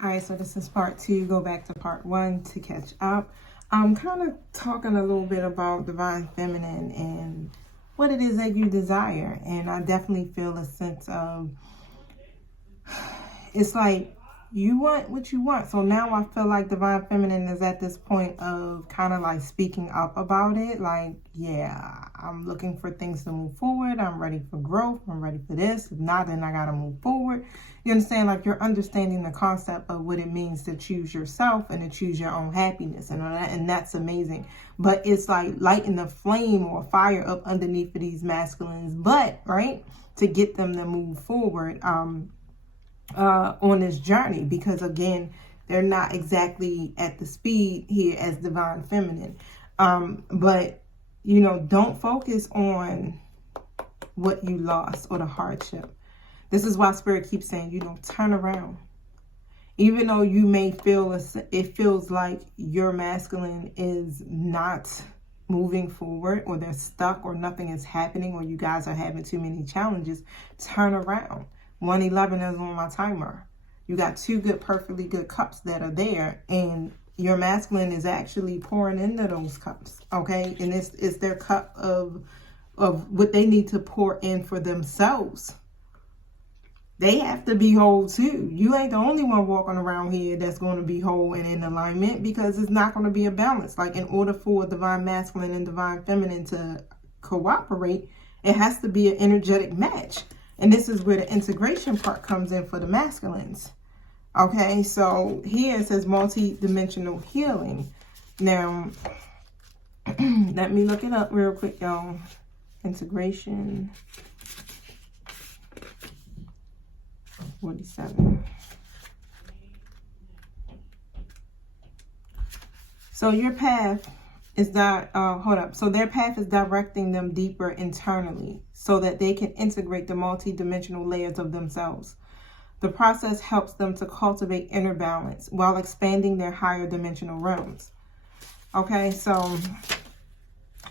All right, so this is part 2. Go back to part 1 to catch up. I'm kind of talking a little bit about divine feminine and what it is that you desire. And I definitely feel a sense of, it's like you want what you want. So now I feel like divine feminine is at this point of kind of like speaking up about it. Like, yeah, I'm looking for things to move forward. I'm ready for growth. I'm ready for this. If not, then I got to move forward. You understand? Like, you're understanding the concept of what it means to choose yourself and to choose your own happiness. And that's amazing. But it's like lighting the flame or fire up underneath of these masculines. But, right, to get them to move forward, on this journey, because again, they're not exactly at the speed here as divine feminine. But you know, don't focus on what you lost or the hardship. This is why Spirit keeps saying, you know, turn around. Even though you may feel it feels like your masculine is not moving forward, or they're stuck, or nothing is happening, or you guys are having too many challenges, turn around. 111 is on my timer. You got 2 good, perfectly good cups that are there, and your masculine is actually pouring into those cups, okay? And it's their cup of what they need to pour in for themselves. They have to be whole too. You ain't the only one walking around here that's going to be whole and in alignment, because it's not going to be a balance. Like, in order for divine masculine and divine feminine to cooperate, it has to be an energetic match. And this is where the integration part comes in for the masculines. Okay, so here it says multi-dimensional healing. Now, let me look it up real quick, y'all. Integration 47. So your path is that, so their path is directing them deeper internally so that they can integrate the multi-dimensional layers of themselves. The process helps them to cultivate inner balance while expanding their higher dimensional realms. Okay, so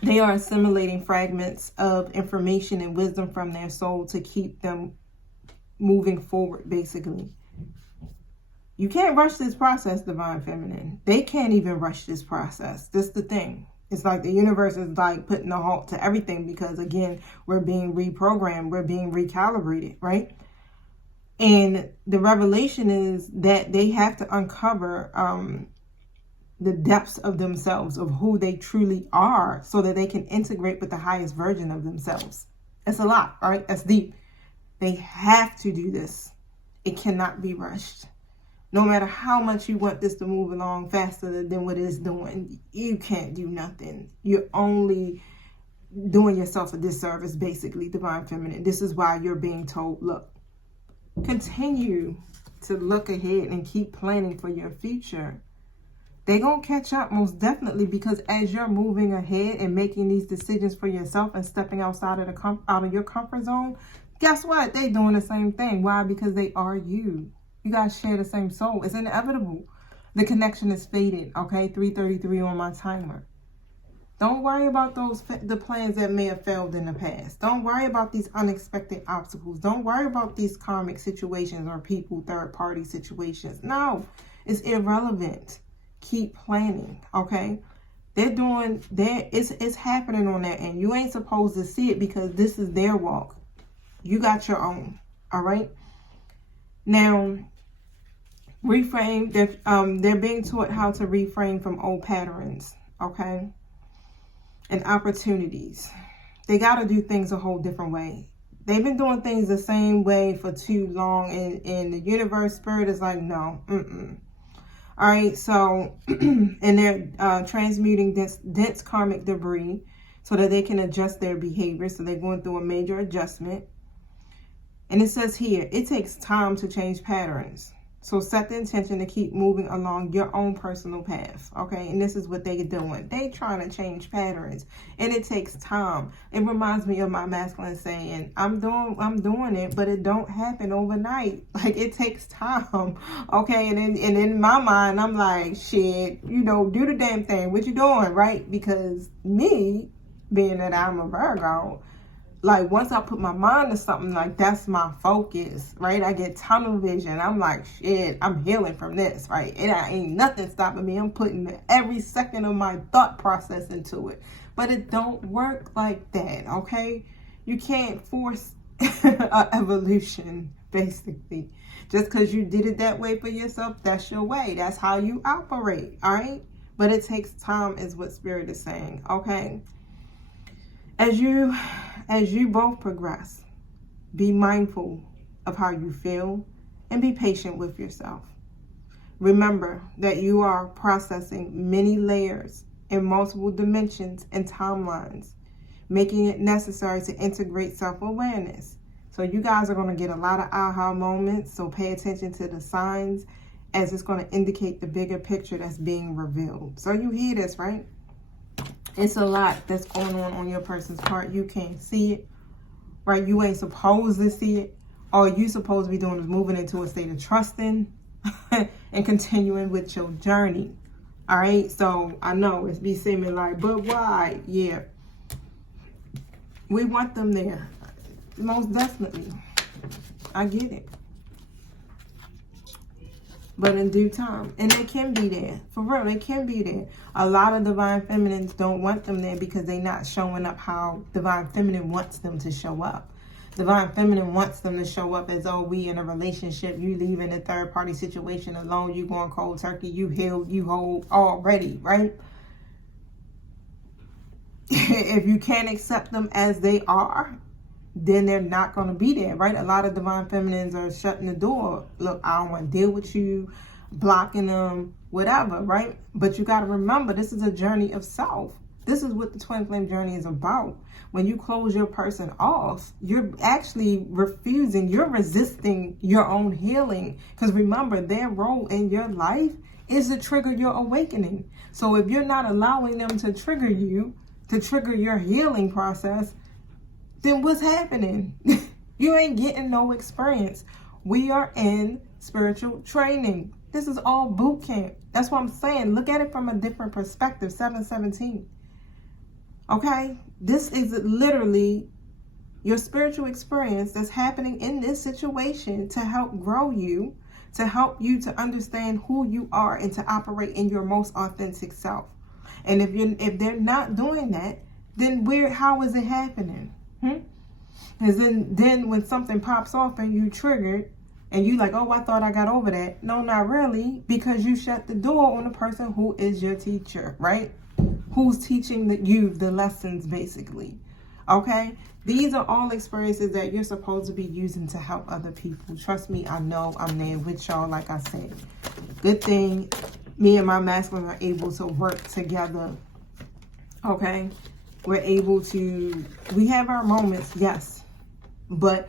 they are assimilating fragments of information and wisdom from their soul to keep them moving forward, basically. You can't rush this process, divine feminine. They can't even rush this process. That's the thing. It's like the universe is like putting a halt to everything, because again, we're being reprogrammed, we're being recalibrated, right? And the revelation is that they have to uncover the depths of themselves, of who they truly are, so that they can integrate with the highest version of themselves. That's a lot, right? That's deep. They have to do this. It cannot be rushed. No matter how much you want this to move along faster than what it's doing, you can't do nothing. You're only doing yourself a disservice, basically, divine feminine. This is why you're being told, look, continue to look ahead and keep planning for your future. They're going to catch up, most definitely, because as you're moving ahead and making these decisions for yourself and stepping outside of out of your comfort zone, guess what? They're doing the same thing. Why? Because they are you. You guys share the same soul. It's inevitable. The connection is faded, okay? 3:33 on my timer. Don't worry about the plans that may have failed in the past. Don't worry about these unexpected obstacles. Don't worry about these karmic situations or people, third-party situations. No, it's irrelevant. Keep planning, okay? It's happening on that end. You ain't supposed to see it because this is their walk. You got your own, all right? Now, reframe. They're being taught how to reframe from old patterns, okay? And opportunities. They got to do things a whole different way. They've been doing things the same way for too long, and the universe, spirit is like, no, All right, so, and they're transmuting this dense karmic debris so that they can adjust their behavior. So they're going through a major adjustment. And it says here, it takes time to change patterns. So set the intention to keep moving along your own personal path, okay? And this is what they're doing. They trying to change patterns, and it takes time. It reminds me of my masculine saying, I'm doing it, but it don't happen overnight. Like, it takes time, okay? And in my mind, I'm like, shit, you know, do the damn thing. What you doing, right? Because me, being that I'm a Virgo, like, once I put my mind to something, like, that's my focus, right? I get tunnel vision. I'm like, shit, I'm healing from this, right? It ain't nothing stopping me. I'm putting every second of my thought process into it. But it don't work like that, okay? You can't force a evolution, basically. Just because you did it that way for yourself, that's your way. That's how you operate, all right? But it takes time, is what Spirit is saying, okay? As you both progress, be mindful of how you feel and be patient with yourself. Remember that you are processing many layers in multiple dimensions and timelines, making it necessary to integrate self-awareness. So you guys are going to get a lot of aha moments, so pay attention to the signs, as it's going to indicate the bigger picture that's being revealed. So you hear this, right? It's a lot that's going on your person's part. You can't see it, right? You ain't supposed to see it. All you supposed to be doing is moving into a state of trusting and continuing with your journey. All right? So I know it's be seeming like, but why? Yeah. We want them there. Most definitely. I get it. But in due time. And they can be there. For real, they can be there. A lot of divine feminines don't want them there because they're not showing up how divine feminine wants them to show up. Divine feminine wants them to show up as, oh, we in a relationship, you leaving a third party situation alone, you going cold turkey, you healed, you whole already, right? If you can't accept them as they are, then they're not going to be there, right? A lot of divine feminines are shutting the door. Look, I don't want to deal with you, blocking them, whatever, right? But you got to remember, this is a journey of self. This is what the twin flame journey is about. When you close your person off, you're actually refusing, you're resisting your own healing. Because remember, their role in your life is to trigger your awakening. So if you're not allowing them to trigger you, to trigger your healing process, then what's happening? You ain't getting no experience. We are in spiritual training. This is all boot camp. That's what I'm saying. Look at it from a different perspective. 717. Okay? This is literally your spiritual experience that's happening in this situation to help grow you, to help you to understand who you are and to operate in your most authentic self. And if they're not doing that, then how is it happening? Because then when something pops off and you triggered and you like, oh, I thought I got over that. No, not really, because you shut the door on the person who is your teacher, right? Who's teaching you the lessons, basically. Okay? These are all experiences that you're supposed to be using to help other people. Trust me, I know I'm there with y'all, like I said. Good thing me and my masculine are able to work together. Okay? We're able to, we have our moments, yes. But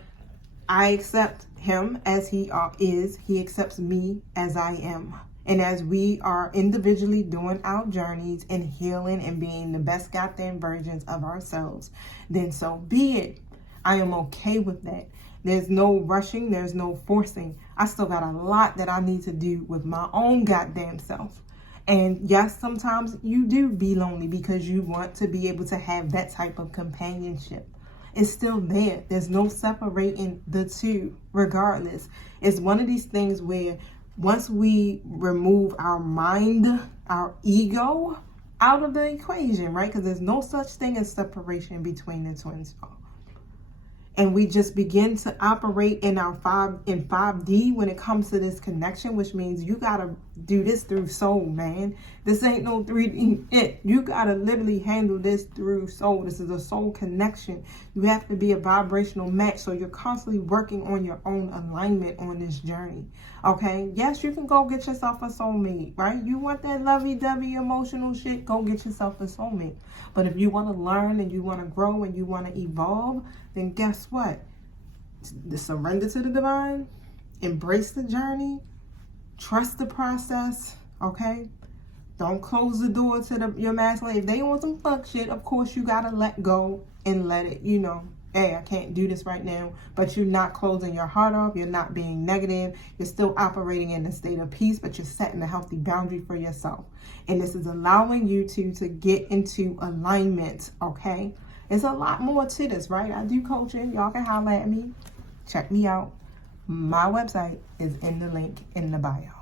I accept him as he is. He accepts me as I am. And as we are individually doing our journeys and healing and being the best goddamn versions of ourselves, then so be it. I am okay with that. There's no rushing. There's no forcing. I still got a lot that I need to do with my own goddamn self. And yes, sometimes you do be lonely because you want to be able to have that type of companionship. It's still there. There's no separating the two, regardless. It's one of these things where once we remove our mind, our ego out of the equation, right? Because there's no such thing as separation between the twins. And we just begin to operate in our 5D when it comes to this connection, which means you got to do this through soul, man. This ain't no 3D. You got to literally handle this through soul. This is a soul connection. You have to be a vibrational match. So you're constantly working on your own alignment on this journey. Okay? Yes, you can go get yourself a soulmate, right? You want that lovey-dovey emotional shit? Go get yourself a soulmate. But if you want to learn and you want to grow and you want to evolve, then guess what? Surrender to the divine, embrace the journey, trust the process, okay? Don't close the door to your masculine. If they want some fuck shit, of course you gotta let go and let it, hey, I can't do this right now. But you're not closing your heart off. You're not being negative. You're still operating in a state of peace, but you're setting a healthy boundary for yourself. And this is allowing you to get into alignment, okay? It's a lot more to this, right? I do coaching. Y'all can holler at me. Check me out. My website is in the link in the bio.